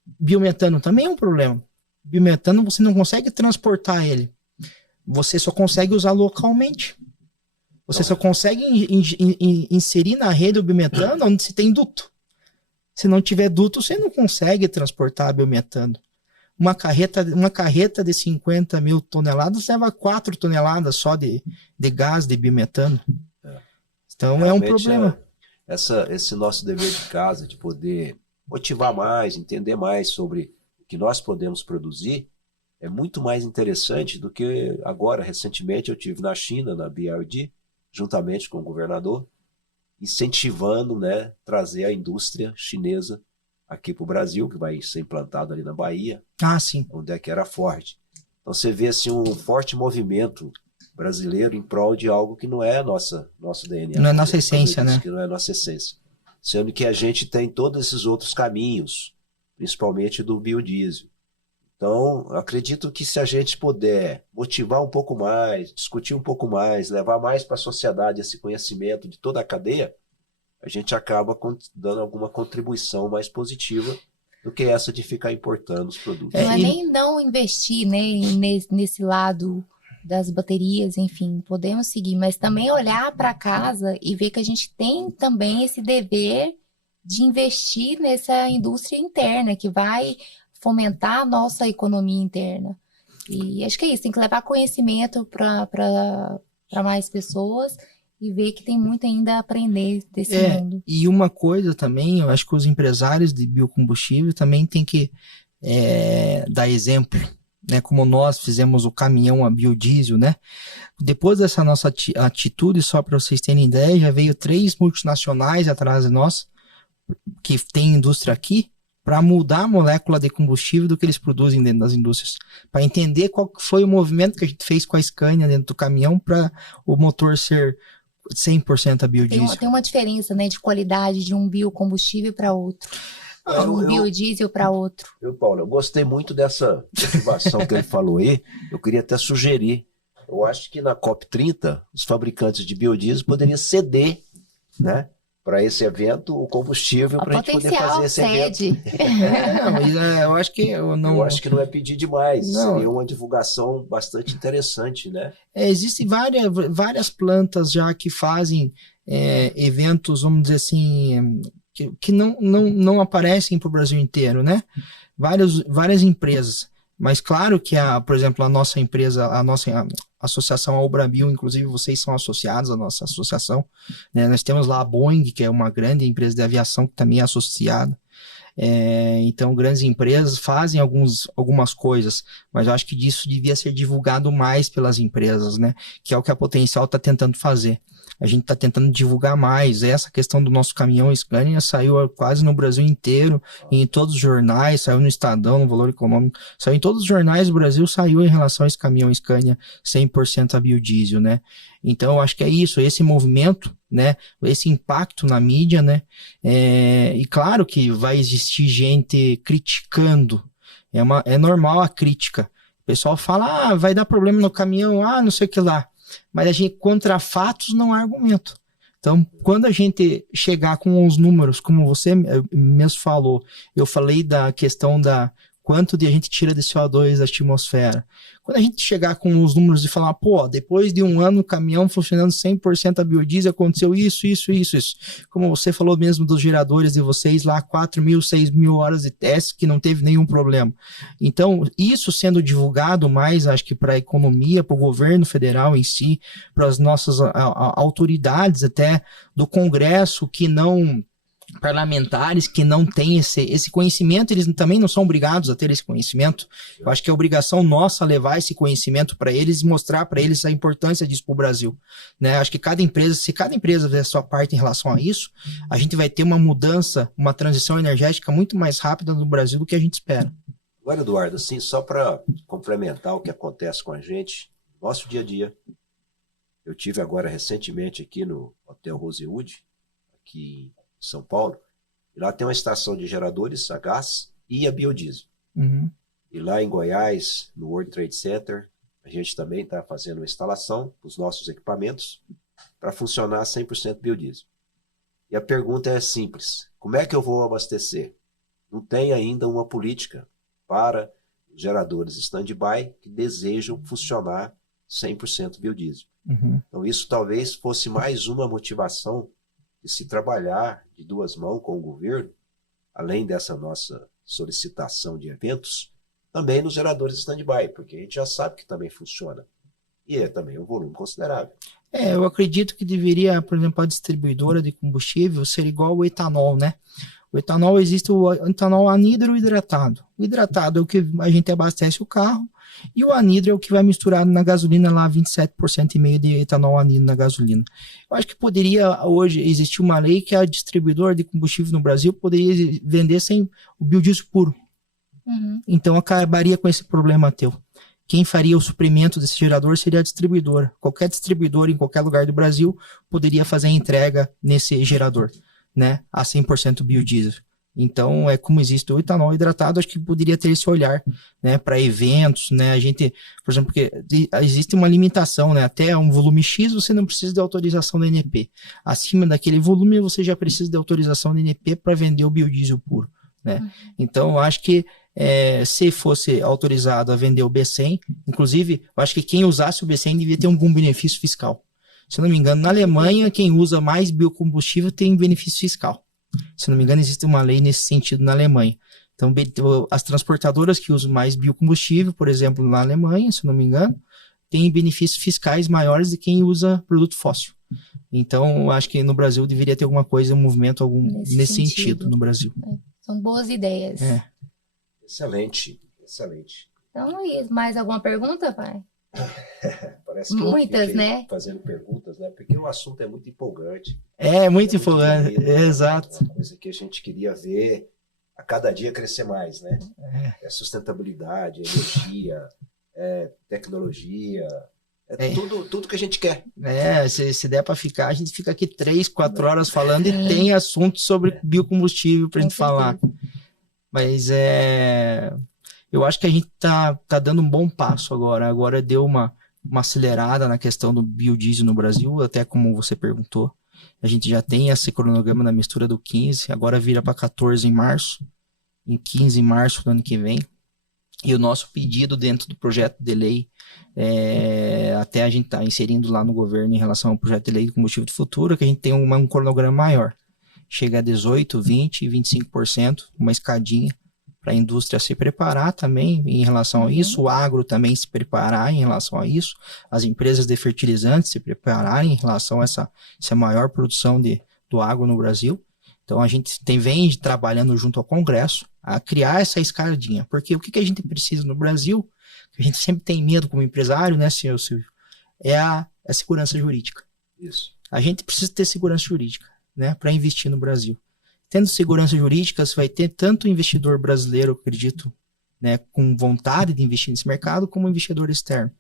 Biometano também é um problema. Biometano você não consegue transportar ele. Você só consegue usar localmente. Você só consegue inserir na rede o biometano onde se tem duto. Se não tiver duto, você não consegue transportar biometano. Uma carreta de 50 mil toneladas leva 4 toneladas só de gás de biometano. Então realmente é um problema. Esse nosso dever de casa de poder motivar mais, entender mais sobre o que nós podemos produzir, é muito mais interessante do que agora. Recentemente eu estive na China, na BRD, juntamente com o governador, incentivando, né, trazer a indústria chinesa aqui para o Brasil, que vai ser implantado ali na Bahia, sim. Onde é que era Ford. Então você vê assim, um forte movimento brasileiro em prol de algo que não é nosso DNA. Não é nossa essência, né? Que não é nossa essência. Sendo que a gente tem todos esses outros caminhos, principalmente do biodiesel. Então, acredito que se a gente puder motivar um pouco mais, discutir um pouco mais, levar mais para a sociedade esse conhecimento de toda a cadeia, a gente acaba dando alguma contribuição mais positiva do que essa de ficar importando os produtos. Não é nem não investir, né, nesse lado das baterias, enfim, podemos seguir, mas também olhar para casa e ver que a gente tem também esse dever de investir nessa indústria interna, que vai fomentar a nossa economia interna. E acho que é isso, tem que levar conhecimento para mais pessoas e ver que tem muito ainda a aprender desse mundo. E uma coisa também, eu acho que os empresários de biocombustível também tem que dar exemplo, né? Como nós fizemos o caminhão a biodiesel, né? Depois dessa nossa atitude, só para vocês terem ideia, já veio 3 multinacionais atrás de nós, que tem indústria aqui, para mudar a molécula de combustível do que eles produzem dentro das indústrias, para entender qual foi o movimento que a gente fez com a Scania dentro do caminhão para o motor ser 100% a biodiesel. Tem uma diferença, né, de qualidade de um biocombustível para outro. De um biodiesel para outro. Paulo, eu gostei muito dessa motivação que ele falou aí. Eu queria até sugerir. Eu acho que na COP30, os fabricantes de biodiesel poderiam ceder, né, para esse evento o combustível para a gente poder fazer esse evento. Eu acho que eu acho que não é pedir demais. Não. Seria uma divulgação bastante interessante, né? Existem várias plantas já que fazem eventos, vamos dizer assim, que não aparecem para o Brasil inteiro, né? Várias empresas. Mas claro que, por exemplo, a nossa empresa, a nossa associação ao Brabil, inclusive vocês são associados à nossa associação, né? Nós temos lá a Boeing, que é uma grande empresa de aviação que também é associada. Então, grandes empresas fazem algumas coisas, mas eu acho que disso devia ser divulgado mais pelas empresas, né? Que é o que a Potencial está tentando fazer. A gente está tentando divulgar mais. Essa questão do nosso caminhão Scania saiu quase no Brasil inteiro, em todos os jornais, saiu no Estadão, no Valor Econômico, saiu em todos os jornais do Brasil, saiu em relação a esse caminhão Scania 100% a biodiesel, né? Então, eu acho que é isso, esse movimento, né? Esse impacto na mídia, né? E claro que vai existir gente criticando, é normal a crítica. O pessoal fala, vai dar problema no caminhão, não sei o que lá. Mas a gente, contra fatos, não há argumento. Então, quando a gente chegar com os números, como você mesmo falou, eu falei da questão da quanto a gente tira de CO2 da atmosfera. Quando a gente chegar com os números e falar, depois de um ano o caminhão funcionando 100% a biodiesel, aconteceu isso. Como você falou mesmo dos geradores de vocês lá, 4.000, 6.000 horas de teste que não teve nenhum problema. Então, isso sendo divulgado mais, acho que para a economia, para o governo federal em si, para as nossas autoridades até do Congresso que não... parlamentares que não têm esse conhecimento, eles também não são obrigados a ter esse conhecimento. Eu acho que é obrigação nossa levar esse conhecimento para eles e mostrar para eles a importância disso para o Brasil, né? Acho que se cada empresa fizer a sua parte em relação a isso, a gente vai ter uma mudança, uma transição energética muito mais rápida no Brasil do que a gente espera. Agora, Eduardo, assim, só para complementar o que acontece com a gente, nosso dia a dia. Eu tive agora recentemente aqui no Hotel Rosewood, aqui São Paulo, e lá tem uma estação de geradores a gás e a biodiesel. Uhum. E lá em Goiás, no World Trade Center, a gente também está fazendo uma instalação dos nossos equipamentos para funcionar 100% biodiesel. E a pergunta é simples, como é que eu vou abastecer? Não tem ainda uma política para os geradores stand-by que desejam funcionar 100% biodiesel. Uhum. Então isso talvez fosse mais uma motivação de se trabalhar de duas mãos com o governo, além dessa nossa solicitação de eventos, também nos geradores stand-by, porque a gente já sabe que também funciona. E é também um volume considerável. Eu acredito que deveria, por exemplo, a distribuidora de combustível ser igual ao etanol, né? O etanol, existe o etanol anidro e hidratado. O hidratado é o que a gente abastece o carro, e o anidro é o que vai misturado na gasolina lá, 27,5% de etanol anidro na gasolina. Eu acho que poderia hoje existir uma lei que a distribuidora de combustível no Brasil poderia vender sem o biodiesel puro. Uhum. Então acabaria com esse problema teu. Quem faria o suprimento desse gerador seria a distribuidora. Qualquer distribuidor em qualquer lugar do Brasil poderia fazer a entrega nesse gerador, né, a 100% biodiesel. Então, como existe o etanol hidratado, acho que poderia ter esse olhar, né, para eventos, né, a gente, por exemplo, porque existe uma limitação, né, até um volume X você não precisa de autorização da ANP. Acima daquele volume você já precisa de autorização da ANP para vender o biodiesel puro, né. Uhum. Então, eu acho que se fosse autorizado a vender o B100, inclusive, eu acho que quem usasse o B100 devia ter algum benefício fiscal. Se eu não me engano, na Alemanha, quem usa mais biocombustível tem benefício fiscal. Se não me engano, existe uma lei nesse sentido na Alemanha. Então, as transportadoras que usam mais biocombustível, por exemplo, na Alemanha, se não me engano, têm benefícios fiscais maiores de quem usa produto fóssil. Então, eu acho que no Brasil deveria ter alguma coisa, um movimento nesse sentido no Brasil. São boas ideias. Excelente, excelente. Então, Luiz, mais alguma pergunta, pai? Parece que muitas, né? Fazendo perguntas, né? Porque o assunto é muito empolgante. Muito empolgante, exato. Uma coisa que a gente queria ver a cada dia crescer mais, né? É sustentabilidade, energia, tecnologia, Tudo que a gente quer. Se der para ficar, a gente fica aqui 3, 4 horas falando e tem assunto sobre biocombustível para a gente falar. Mas eu acho que a gente tá dando um bom passo agora. Agora deu uma acelerada na questão do biodiesel no Brasil, até como você perguntou. A gente já tem esse cronograma da mistura do 15, agora vira para 14 em março, em 15 em março do ano que vem. E o nosso pedido dentro do projeto de lei, até a gente está inserindo lá no governo em relação ao projeto de lei do combustível do futuro, que a gente tem um cronograma maior. Chega a 18%, 20% e 25%, uma escadinha para a indústria se preparar também em relação a isso, o agro também se preparar em relação a isso, as empresas de fertilizantes se prepararem em relação a essa maior produção do agro no Brasil. Então a gente vem trabalhando junto ao Congresso a criar essa escadinha, porque o que a gente precisa no Brasil, que a gente sempre tem medo como empresário, né, senhor Silvio, é a segurança jurídica. Isso. A gente precisa ter segurança jurídica, né, para investir no Brasil. Tendo segurança jurídica, você vai ter tanto investidor brasileiro, acredito, né, com vontade de investir nesse mercado, como investidor externo.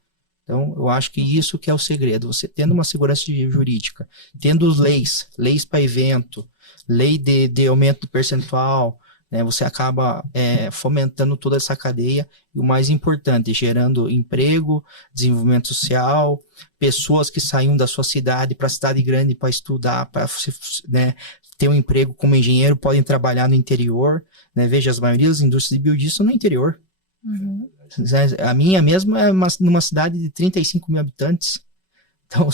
Então, eu acho que isso que é o segredo. Você tendo uma segurança jurídica, tendo leis para evento, lei de aumento do percentual, né, você acaba fomentando toda essa cadeia e o mais importante, gerando emprego, desenvolvimento social, pessoas que saíam da sua cidade para a cidade grande para estudar, para ter um emprego como engenheiro, podem trabalhar no interior, né? Veja, as maiorias das indústrias de biodiesel são no interior. A minha mesma é numa cidade de 35 mil habitantes. Então,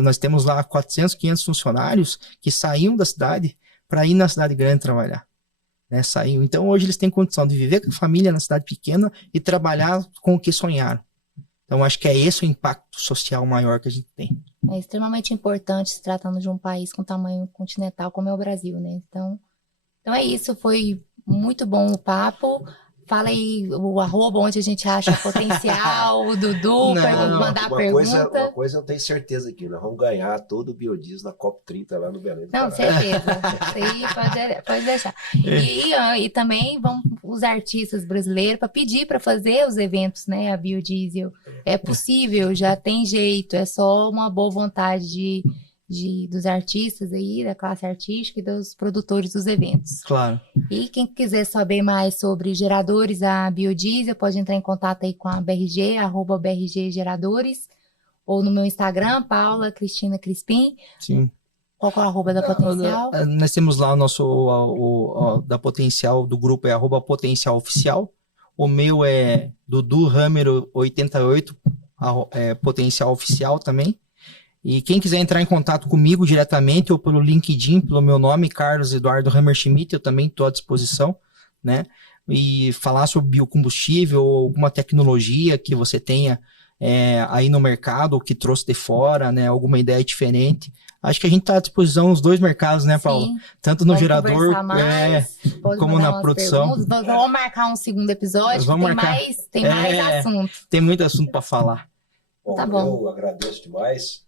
nós temos lá 400, 500 funcionários que saíam da cidade para ir na cidade grande trabalhar. Né? Saíam. Então, hoje eles têm condição de viver com a família na cidade pequena e trabalhar com o que sonharam. Então, acho que é esse o impacto social maior que a gente tem. É extremamente importante se tratando de um país com tamanho continental como é o Brasil, né? Então é isso, foi muito bom o papo. Fala aí o arroba, onde a gente acha potencial, o Dudu, mandar pergunta. Uma coisa eu tenho certeza que nós vamos ganhar todo o biodiesel na COP30 lá no Belém do Pará. Não, certeza. Isso aí pode deixar. E também vamos os artistas brasileiros para pedir para fazer os eventos, né? A biodiesel. É possível, já tem jeito, é só uma boa vontade dos artistas aí, da classe artística e dos produtores dos eventos. Claro. E quem quiser saber mais sobre geradores a biodiesel, pode entrar em contato aí com a BRG, @BRG Geradores, ou no meu Instagram, Paula Cristina Crispim. Sim. Qual que é o arroba da Potencial? Nós temos lá o nosso da Potencial, do grupo é @Potencial Oficial. O meu é Dudu Hammer 88, Potencial Oficial também. E quem quiser entrar em contato comigo diretamente ou pelo LinkedIn, pelo meu nome, Carlos Eduardo Hammerschmidt, eu também estou à disposição, né? E falar sobre biocombustível ou alguma tecnologia que você tenha aí no mercado ou que trouxe de fora, né? Alguma ideia diferente. Acho que a gente está à disposição nos dois mercados, né, Paulo? Sim, tanto no gerador como na produção. Vamos marcar um segundo episódio, tem mais assunto. Tem muito assunto para falar. Bom, tá bom. Eu agradeço demais.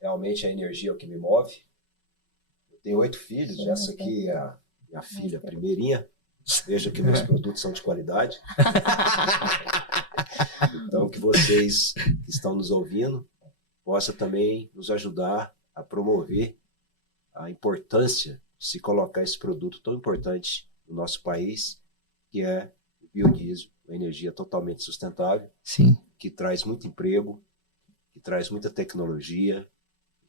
Realmente a energia é o que me move. Eu tenho 8 filhos, essa aqui é a minha filha primeirinha. Veja que meus produtos são de qualidade. Então, que vocês que estão nos ouvindo possam também nos ajudar a promover a importância de se colocar esse produto tão importante no nosso país, que é o biodiesel, uma energia totalmente sustentável, sim, que traz muito emprego, que traz muita tecnologia,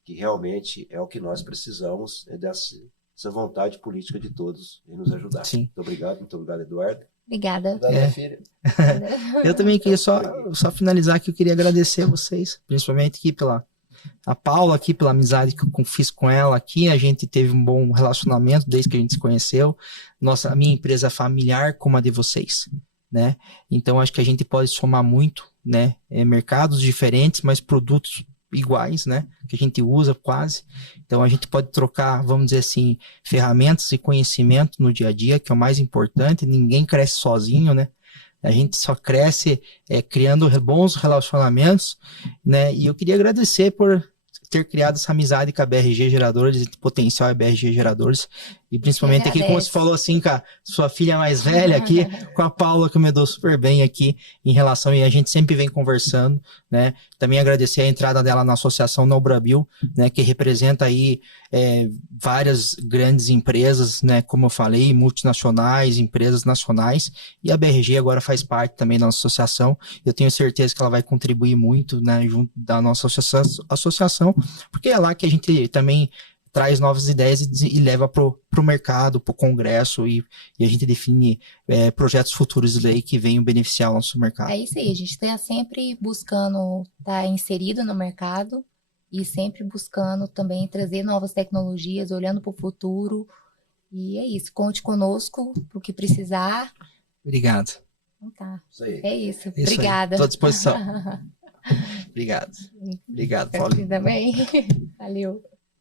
que realmente é o que nós precisamos, dessa vontade política de todos em nos ajudar. Sim. Muito obrigado, Eduardo. Obrigada. Obrigado, filha. Eu também queria só finalizar que eu queria agradecer a vocês, principalmente aqui a Paula aqui, pela amizade que eu fiz com ela aqui, a gente teve um bom relacionamento desde que a gente se conheceu, a minha empresa familiar como a de vocês, né? Então acho que a gente pode somar muito, né? Mercados diferentes, mas produtos iguais, né? Que a gente usa quase. Então a gente pode trocar, vamos dizer assim, ferramentas e conhecimento no dia a dia, que é o mais importante. Ninguém cresce sozinho, né? A gente só cresce criando bons relacionamentos, né? E eu queria agradecer por ter criado essa amizade com a BRG Geradores, Potencial e BRG Geradores, e principalmente aqui, como você falou assim, com a sua filha mais velha aqui, com a Paula, que me deu super bem aqui em relação, e a gente sempre vem conversando, né? Também agradecer a entrada dela na Associação Nobrabil, né, que representa aí várias grandes empresas, né, como eu falei, multinacionais, empresas nacionais, e a BRG agora faz parte também da nossa associação. Eu tenho certeza que ela vai contribuir muito, né, junto da nossa associação, porque é lá que a gente também traz novas ideias e leva para o mercado, para o congresso, e a gente define projetos futuros de lei que venham beneficiar o nosso mercado. É isso aí, a gente está sempre buscando estar inserido no mercado e sempre buscando também trazer novas tecnologias, olhando para o futuro. E é isso, conte conosco para o que precisar. Obrigado. Então tá, Isso aí. é isso. Isso Obrigada. Estou à disposição. Obrigado. Obrigado, Paulinho. Também. Valeu.